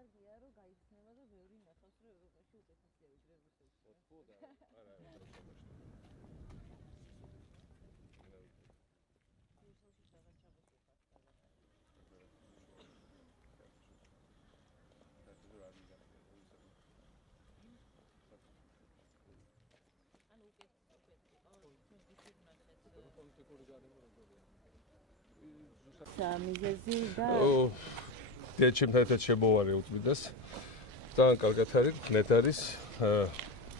კარგია რომ გაიხსნება და ბევრი ნახავს რომ ევროპაში უკეთესია ვიდრე რუსეთში. ხო და არა რუსეთში რაღაც ჩაბოსულხარ ანუ უკეთესი ჩვენ ისე ვნახეთ პოლიტიკური გარემო როგორია სამიზეზი და ჩემთან შემოვარე უწმიდეს. ძალიან კარგად არის, ნეტ არის.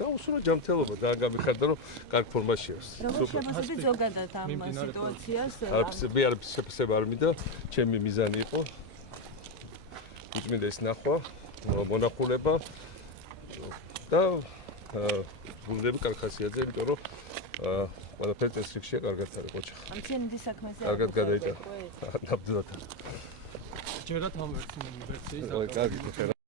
და უსურო ჯანმრთელობა და გამიხარდა რომ კარგ ფორმაშია. როგორ შემოსწრებთ ზოგადად ამ სიტუაციას? მე არ შეფასება არ მინდა, ჩემი მიზანი იყო უწმიდეს ნახვა, მონახულება და გუნდები კარგ ხასიათზე, იმიტომ რომ ყველაფერი წესრიგშია კარგად არის ყოჩა. ამ ცენდის საქმეზე კარგად გადაიტანა. ნამდვილად. ჯერათ ამ ვერსიის კარგი ხერა